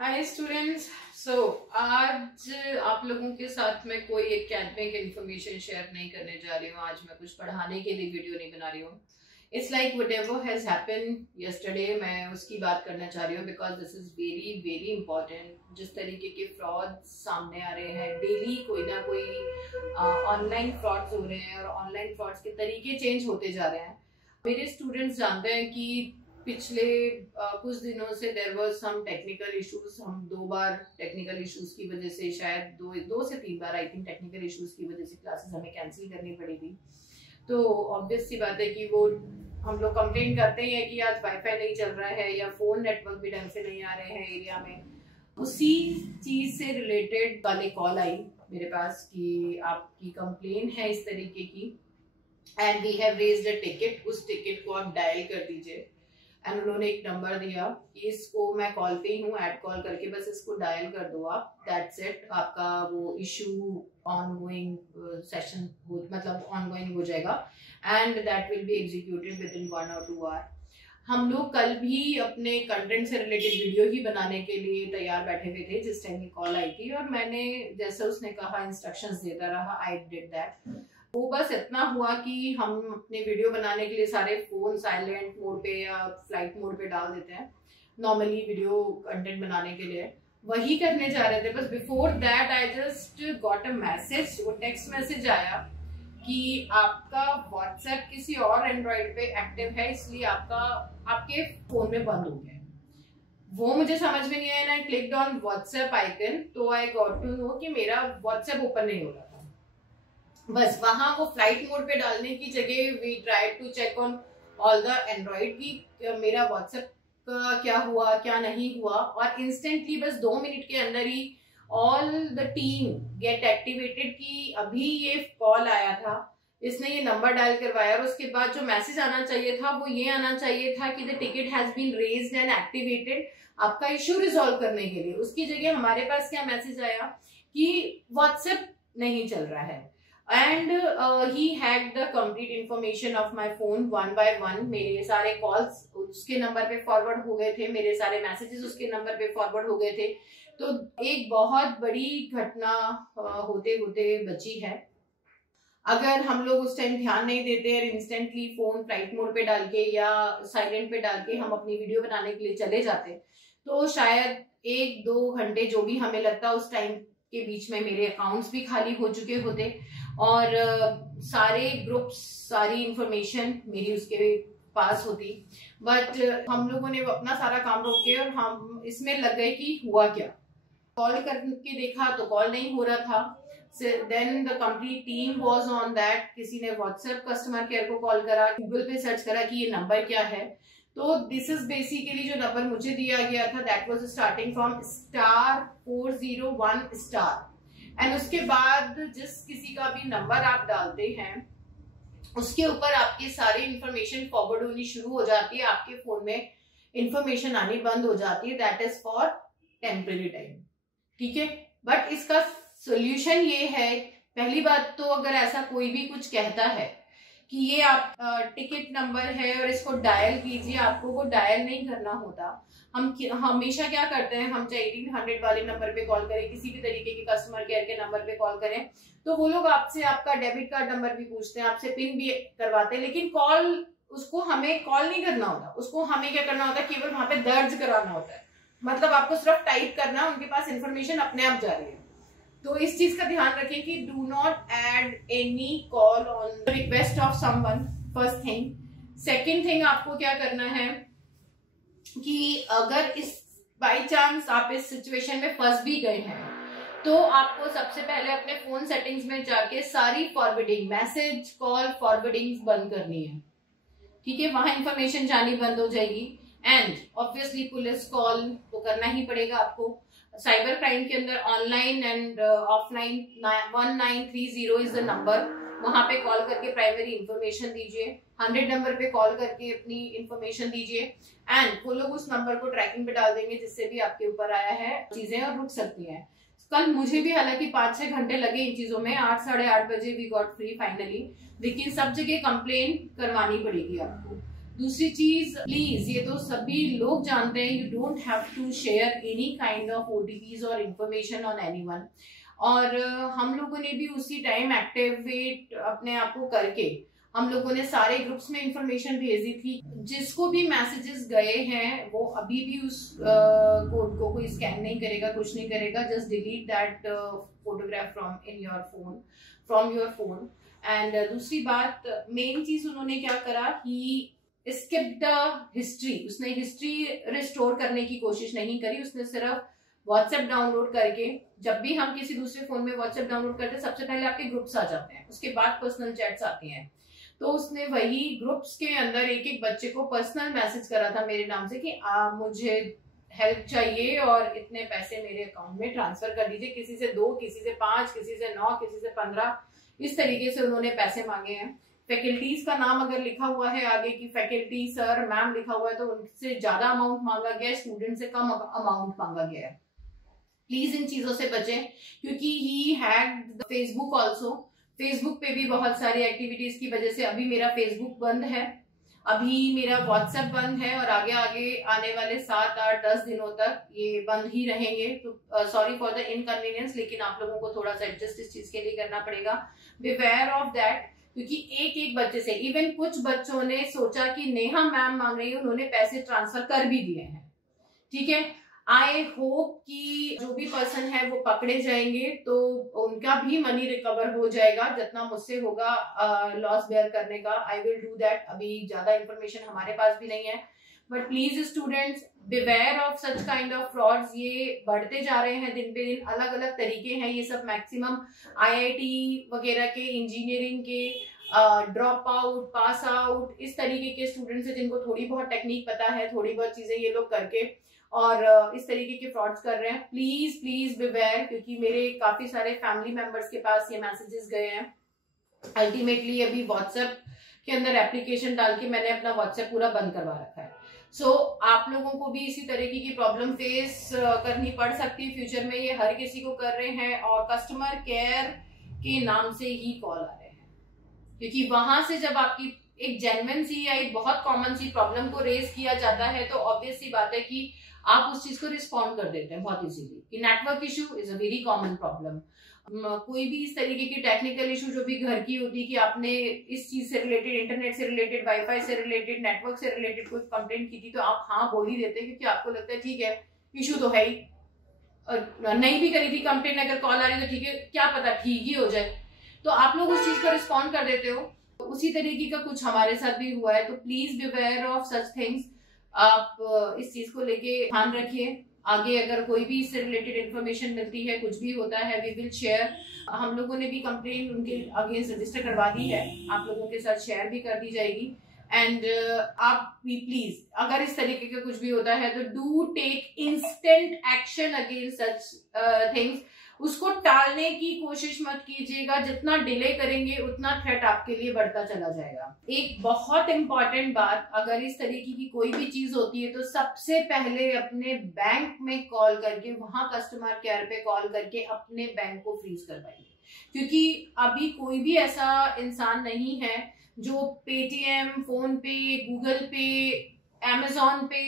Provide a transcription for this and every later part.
Hi students. आज आप लोगों के साथ मैं कोई एकेडमिक इंफॉर्मेशन शेयर नहीं करने जा रही हूँ। आज मैं कुछ पढ़ाने के लिए वीडियो नहीं बना रही हूँ। It's like whatever has happened yesterday, मैं उसकी बात करना चाह रही हूँ because this is very very important. जिस तरीके के फ्रॉड सामने आ रहे हैं, डेली कोई ना कोई ऑनलाइन फ्रॉड्स हो रहे हैं और ऑनलाइन फ्रॉड्स के तरीके चेंज होते जा रहे हैं। मेरे स्टूडेंट्स जानते हैं कि पिछले कुछ दिनों से there was some technical issues. हम 2 बार टेक्निकल इश्यूज की वजह से, शायद दो से 3 बार आई थिंक टेक्निकल इश्यूज की वजह से क्लासेस हमें कैंसिल करनी पड़ी थी। तो ऑब्वियस सी बात है कि वो हम लोग कंप्लेन करते हैं कि आज वाईफाई नहीं चल रहा है या फोन नेटवर्क भी ढंग से नहीं आ रहे हैं एरिया में। उसी चीज से रिलेटेड वाले कॉल आई मेरे पास कि आपकी कंप्लेन है इस तरीके की and we have raised a ticket. उस टिकट को आप डायल कर दीजिए। एंड उन्होंने एक नंबर दिया कि इसको मैं कॉल पे ही हूँ, ऐड कॉल करके बस इसको डायल कर दो आप, दैट्स इट। आपका वो इशू ऑनगोइंग सेशन मतलब ऑनगोइंग हो जाएगा and that will be executed within 1 or 2 hour. हम लोग कल भी अपने कंटेंट से रिलेटेड वीडियो ही बनाने के लिए तैयार बैठे हुए थे जिस टाइम ये कॉल आई थी, और मैंने जैसे उसने कहा इंस्ट्रक्शंस देता रहा, आई डिड दैट। वो बस इतना हुआ कि हम अपने वीडियो बनाने के लिए सारे फोन साइलेंट मोड पे या फ्लाइट मोड पे डाल देते हैं नॉर्मली वीडियो कंटेंट बनाने के लिए, वही करने जा रहे थे। बस before that I just got a message, वो टेक्स्ट मैसेज आया कि आपका व्हाट्सएप किसी और एंड्रॉइड पे एक्टिव है, इसलिए आपके फोन में बंद हो गया। वो मुझे समझ में नहीं आया ना। आई क्लिक्ड ऑन व्हाट्सएप आइकन, तो आई गॉट टू नो कि मेरा व्हाट्सएप ओपन नहीं हो रहा था। बस वहां वो फ्लाइट मोड पे डालने की जगह we try to check on all the Android की मेरा व्हाट्सएप का क्या हुआ क्या नहीं हुआ, और इंस्टेंटली बस 2 मिनट के अंदर ही all the team get activated कि अभी ये कॉल आया था, इसने ये नंबर डायल करवाया, और उसके बाद जो मैसेज आना चाहिए था वो ये आना चाहिए था कि the ticket has been raised and activated, आपका इश्यू रिजॉल्व करने के लिए। उसकी जगह हमारे पास क्या मैसेज आया कि व्हाट्सएप नहीं चल रहा है। And he had the complete information of my phone 1 by 1। मेरे सारे कॉल्स उसके नंबर पे फॉरवर्ड हो गए थे, मेरे सारे मैसेजेस उसके नंबर पे फॉरवर्ड हो गए थे। तो एक बहुत बड़ी घटना होते होते बची है। अगर हम लोग उस टाइम ध्यान नहीं देते और इंस्टेंटली फोन फ्लाइट मोड पे डाल के या साइलेंट पे डाल के हम अपनी वीडियो बनाने के लिए चले जाते, तो शायद 1-2 घंटे जो भी हमें लगता उस टाइम के बीच में मेरे अकाउंट्स भी खाली हो चुके होते और सारे ग्रुप्स सारी इंफॉर्मेशन मेरी उसके पास होती। बट हम लोगों ने अपना सारा काम रोक के और हम इसमें लग गए कि हुआ क्या। कॉल करके देखा तो कॉल नहीं हो रहा था। Then the complete team was on that. किसी ने व्हाट्सएप कस्टमर केयर को कॉल करा, गूगल पे सर्च करा कि ये नंबर क्या है। तो दिस इज बेसिकली जो नंबर मुझे दिया गया था that was starting from *401#। And उसके बाद जिस किसी का भी नंबर आप डालते हैं उसके ऊपर आपकी सारी इंफॉर्मेशन फॉरवर्ड होनी शुरू हो जाती है, आपके फोन में इंफॉर्मेशन आनी बंद हो जाती है। That is for temporary time, ठीक है। बट इसका सोल्यूशन ये है, पहली बात तो अगर ऐसा कोई भी कुछ कहता है कि ये आप टिकट नंबर है और इसको डायल कीजिए, आपको वो डायल नहीं करना होता। हम हमेशा क्या करते हैं, हम चाहे 1800 वाले नंबर पे कॉल करें, किसी भी तरीके के कस्टमर केयर के नंबर पे कॉल करें, तो वो लोग आपसे आपका डेबिट कार्ड नंबर भी पूछते हैं, आपसे पिन भी करवाते हैं, लेकिन कॉल उसको हमें कॉल नहीं करना होता। उसको हमें क्या करना होता है, केवल वहां पे दर्ज कराना होता है। मतलब आपको सिर्फ टाइप करना, उनके पास इंफॉर्मेशन अपने आप जा रही है। तो इस चीज का ध्यान रखें कि do not add any call on request of someone, first thing. Second thing, आपको क्या करना है कि अगर इस बाई चांस आप इस सिचुएशन में फंस भी गए हैं तो आपको सबसे पहले अपने फोन सेटिंग्स में जाके सारी फॉरवर्डिंग, मैसेज कॉल फॉरवर्डिंग बंद करनी है, ठीक है। वहां इंफॉर्मेशन जानी बंद हो जाएगी। एंड ऑब्वियसली पुलिस कॉल तो करना ही पड़ेगा आपको। साइबर क्राइम के अंदर online and offline 1930 is the number, वहां पे कॉल करके प्राइमरी इंफॉर्मेशन दीजिए। 100 नंबर पे कॉल करके अपनी इंफॉर्मेशन दीजिए एंड वो लोग उस नंबर को ट्रैकिंग पे डाल देंगे जिससे भी आपके ऊपर आया है चीजें और रुक सकती हैं। कल मुझे भी हालांकि 5-6 घंटे लगे इन चीजों में, 8-8:30 बजे वी गॉट फ्री फाइनली, लेकिन सब जगह कंप्लेन करवानी पड़ेगी आपको। दूसरी चीज, प्लीज, ये तो सभी लोग जानते हैं, you don't have to share any kind of OTPs और इंफॉर्मेशन ऑन एनीवन। और हम लोगों ने भी उसी टाइम एक्टिवेट अपने आप को करके हम लोगों ने सारे ग्रुप्स में इंफॉर्मेशन भेजी थी। जिसको भी मैसेजेस गए हैं वो अभी भी उस कोड को कोई स्कैन नहीं करेगा, कुछ नहीं करेगा, just delete that photograph from your phone. And दूसरी बात, मेन चीज उन्होंने क्या करा, ही स्किप द हिस्ट्री। उसने हिस्ट्री रिस्टोर करने की कोशिश नहीं करी, उसने सिर्फ व्हाट्सएप डाउनलोड करके, जब भी हम किसी दूसरे फोन में व्हाट्सएप डाउनलोड करते हैं सबसे पहले आपके ग्रुप्स आ जाते हैं, उसके बाद पर्सनल चैट्स आती हैं। तो उसने वही ग्रुप्स के अंदर एक एक बच्चे को पर्सनल मैसेज करा था मेरे नाम से कि मुझे हेल्प चाहिए और इतने पैसे मेरे अकाउंट में ट्रांसफर कर दीजिए। किसी से 2, किसी से 5, किसी से 9, किसी से 15, इस तरीके से उन्होंने पैसे मांगे हैं। फैकल्टीज का नाम अगर लिखा हुआ है आगे की फैकल्टी सर मैम लिखा हुआ है तो उनसे ज्यादा अमाउंट मांगा गया है, स्टूडेंट से कम अमाउंट मांगा गया है। प्लीज इन चीजों से बचें, क्योंकि ही हैक्ड फेसबुक ऑल्सो। फेसबुक पे भी बहुत सारी एक्टिविटीज की वजह से अभी मेरा फेसबुक बंद है, अभी मेरा व्हाट्सएप बंद है और आगे आगे आने वाले 7, 8, 10 दिनों तक ये बंद ही रहेंगे। तो सॉरी फॉर द इनकन्वीनियंस, लेकिन आप लोगों को थोड़ा सा एडजस्ट इस चीज के लिए करना पड़ेगा। बिवेयर ऑफ दैट, क्योंकि एक एक बच्चे से, इवन कुछ बच्चों ने सोचा कि नेहा मैम मांग रही है, उन्होंने पैसे ट्रांसफर कर भी दिए हैं। ठीक है, आई होप कि जो भी पर्सन है वो पकड़े जाएंगे तो उनका भी मनी रिकवर हो जाएगा, जितना मुझसे होगा लॉस बेयर करने का, आई विल डू दैट। अभी ज्यादा इंफॉर्मेशन हमारे पास भी नहीं है, but please students beware of such kind of frauds. ये बढ़ते जा रहे हैं दिन पे दिन, अलग अलग तरीके हैं ये सब। मैक्सिमम आईआईटी वगैरह के, इंजीनियरिंग के, ड्रॉप आउट, पास आउट, इस तरीके के स्टूडेंट्स हैं जिनको थोड़ी बहुत टेक्निक पता है, थोड़ी बहुत चीजें ये लोग करके और इस तरीके के फ्रॉड्स कर रहे हैं। प्लीज प्लीज बिवेयर, क्योंकि मेरे काफी सारे फैमिली मेंबर्स के पास ये मैसेजेस गए हैं। अल्टीमेटली अभी व्हाट्सएप के अंदर एप्लीकेशन डाल के मैंने अपना व्हाट्सएप पूरा बंद करवा रखा है। सो आप लोगों को भी इसी तरीके की प्रॉब्लम फेस करनी पड़ सकती है फ्यूचर में। ये हर किसी को कर रहे हैं और कस्टमर केयर के नाम से ही कॉल आ रहे हैं, क्योंकि वहां से जब आपकी एक जेन्युइन सी या एक बहुत कॉमन सी प्रॉब्लम को रेज किया जाता है तो ऑब्वियस सी बात है कि आप उस चीज को रिस्पॉन्ड कर देते हैं बहुत इजीली कि network issue is a very common problem. कोई भी इस तरीके की टेक्निकल इशू जो भी घर की होती है कि आपने इस चीज से रिलेटेड, इंटरनेट से रिलेटेड, वाईफाई से रिलेटेड, नेटवर्क से रिलेटेड कोई कंप्लेंट की थी तो आप हाँ बोल ही देते हैं, क्योंकि आपको लगता है ठीक है इशू तो है ही। नहीं भी करी थी कंप्लेंट, अगर कॉल आ रही तो ठीक है, क्या पता ठीक ही हो जाए, तो आप लोग उस चीज को रिस्पॉन्ड कर देते हो। उसी तरीके का कुछ हमारे साथ भी हुआ है, तो please beware of such things. आप इस चीज को लेके ध्यान रखिए। आगे अगर कोई भी इससे रिलेटेड इंफॉर्मेशन मिलती है, कुछ भी होता है, वी विल शेयर। हम लोगों ने भी कंप्लेंट उनके अगेंस्ट रजिस्टर करवा दी है, आप लोगों के साथ शेयर भी कर दी जाएगी। एंड आप भी प्लीज अगर इस तरीके का कुछ भी होता है तो do take instant action against such things. उसको टालने की कोशिश मत कीजिएगा, जितना डिले करेंगे उतना थ्रेट आपके लिए बढ़ता चला जाएगा। एक बहुत इंपॉर्टेंट बात, अगर इस तरीके की कोई भी चीज होती है तो सबसे पहले अपने बैंक में कॉल करके, वहां कस्टमर केयर पे कॉल करके अपने बैंक को फ्रीज करवाइए, क्योंकि अभी कोई भी ऐसा इंसान नहीं है जो पेटीएम, फोन पे, गूगल पे, Amazon पे,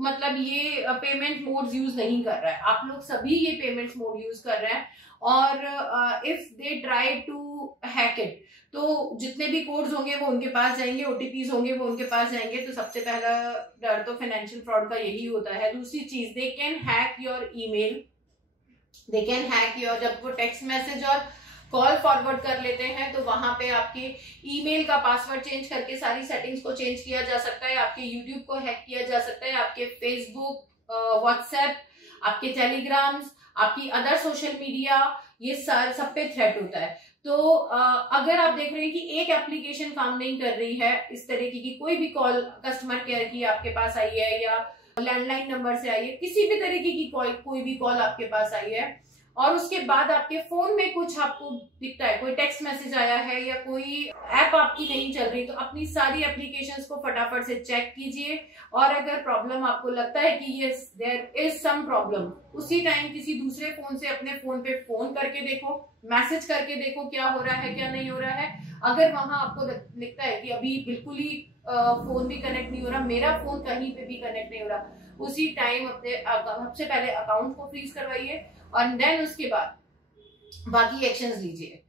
मतलब ये पेमेंट मोड्स यूज नहीं कर रहा है। आप लोग सभी ये पेमेंट मोड यूज कर रहे हैं और if they try to hack it तो जितने भी कोड्स होंगे वो उनके पास जाएंगे, ओटीपीज होंगे वो उनके पास जाएंगे। तो सबसे पहला डर तो फाइनेंशियल फ्रॉड का यही होता है। दूसरी चीज, they can hack your email, they can hack your, जब वो टेक्स्ट मैसेज और कॉल फॉरवर्ड कर लेते हैं तो वहां पे आपके ईमेल का पासवर्ड चेंज करके सारी सेटिंग्स को चेंज किया जा सकता है, आपके यूट्यूब को हैक किया जा सकता है, आपके फेसबुक, व्हाट्सएप, आपके टेलीग्राम्स, आपकी अदर सोशल मीडिया, ये सब पे थ्रेट होता है। तो अगर आप देख रहे हैं कि एक एप्लीकेशन काम नहीं कर रही है, इस तरीके की कोई भी कॉल कस्टमर केयर की आपके पास आई है या लैंडलाइन नंबर से आई है, किसी भी तरीके की कोई भी कॉल आपके पास आई है और उसके बाद आपके फोन में कुछ आपको दिखता है, कोई टेक्स्ट मैसेज आया है या कोई ऐप आपकी नहीं चल रही, तो अपनी सारी एप्लीकेशंस को फटाफट से चेक कीजिए। और अगर प्रॉब्लम आपको लगता है कि yes there is some problem, उसी टाइम किसी दूसरे फोन से अपने फोन पे फोन करके देखो, मैसेज करके देखो क्या हो रहा है क्या नहीं हो रहा है। अगर वहां आपको लगता है कि अभी बिल्कुल ही फोन भी कनेक्ट नहीं हो रहा, मेरा फोन कहीं पे भी कनेक्ट नहीं हो रहा, उसी टाइम अपने सबसे पहले अकाउंट को फ्रीज करवाइए और देन उसके बाद बाकी एक्शंस लीजिए,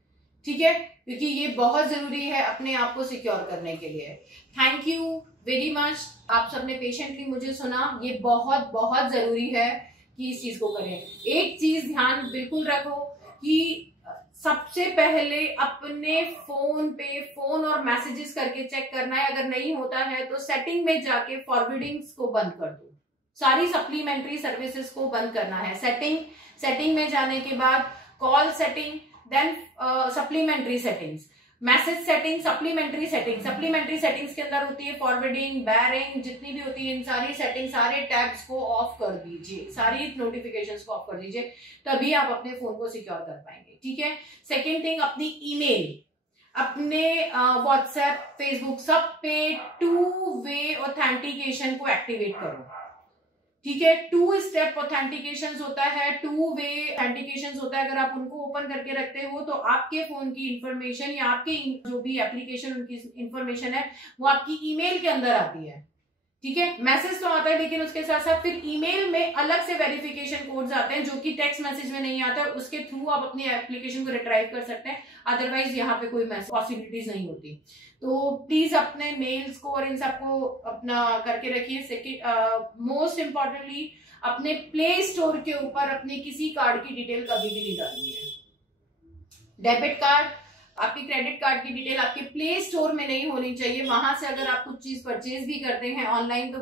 ठीक है, क्योंकि ये बहुत जरूरी है अपने आप को सिक्योर करने के लिए। थैंक यू वेरी मच, आप सबने पेशेंटली मुझे सुना, ये बहुत बहुत जरूरी है कि इस चीज को करें। एक चीज ध्यान बिल्कुल रखो कि सबसे पहले अपने फोन पे फोन और मैसेजेस करके चेक करना है, अगर नहीं होता है तो सेटिंग में जाके फॉरवर्डिंग्स को बंद कर दो, सारी सप्लीमेंट्री सर्विसेज को बंद करना है। सेटिंग में जाने के बाद call setting, then supplementary settings, message setting, supplementary settings के अंदर होती है फॉरवर्डिंग, बैरिंग, जितनी भी होती है, इन सारी सेटिंग, सारे टैब्स को ऑफ कर दीजिए, सारी नोटिफिकेशंस को ऑफ कर दीजिए, तभी आप अपने फोन को सिक्योर कर पाएंगे, ठीक है। सेकेंड थिंग, अपनी ईमेल, अपने व्हाट्सएप, फेसबुक, सब पे 2 वे ऑथेंटिकेशन को एक्टिवेट करो, ठीक है। 2 स्टेप ऑथेंटिकेशन होता है, 2 वे ऑथेंटिकेशन होता है, अगर आप उनको ओपन करके रखते हो तो आपके फोन की इंफॉर्मेशन या आपके जो भी एप्लीकेशन उनकी इंफॉर्मेशन है वो आपकी ईमेल के अंदर आती है, ठीक है। मैसेज तो आता है लेकिन उसके साथ साथ फिर ईमेल में अलग से वेरिफिकेशन कोड्स आते हैं जो कि टेक्स्ट मैसेज में नहीं आता है, उसके थ्रू आप अपनी एप्लीकेशन को रिट्राइव कर सकते हैं, अदरवाइज यहाँ पे कोई पॉसिबिलिटीज नहीं होती। तो प्लीज अपने मेल्स को और इन सबको अपना करके रखिए। मोस्ट इंपॉर्टेंटली अपने प्ले स्टोर के ऊपर अपने किसी कार्ड की डिटेल कभी भी नहीं डालनी है। डेबिट कार्ड, आपकी क्रेडिट कार्ड की डिटेल आपके प्ले स्टोर में नहीं होनी चाहिए। वहां से अगर आप कुछ चीज परचेज भी करते हैं ऑनलाइन तो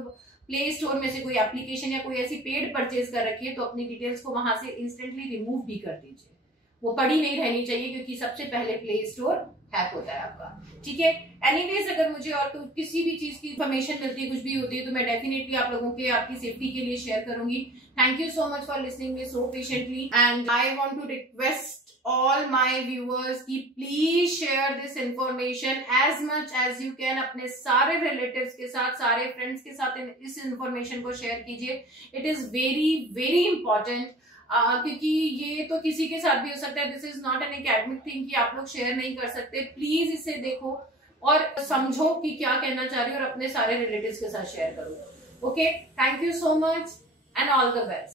प्ले स्टोर में से कोई एप्लीकेशन या कोई ऐसी पेड परचेज कर रखी है तो अपनी डिटेल्स को वहां से इंस्टेंटली रिमूव भी कर दीजिए, वो पड़ी नहीं रहनी चाहिए, क्योंकि सबसे पहले प्ले स्टोर हैक होता है आपका, ठीक है। एनीवेज, अगर मुझे और किसी भी चीज की इंफॉर्मेशन मिलती है, कुछ भी होती है, तो मैं डेफिनेटली आप लोगों के आपकी सेफ्टी के लिए शेयर करूंगी। Thank you so much for listening me so patiently and I want to request all my viewers कि please share this information as much as you can, अपने सारे relatives के साथ, सारे friends के साथ इस information को share कीजिए। It is very very important, क्योंकि ये तो किसी के साथ भी हो सकता है, this is not an academic thing कि आप लोग शेयर नहीं कर सकते। प्लीज इसे देखो और समझो कि क्या कहना चाह रही हो और अपने सारे रिलेटिव्स के साथ शेयर करो। Okay, thank you so much and all the best.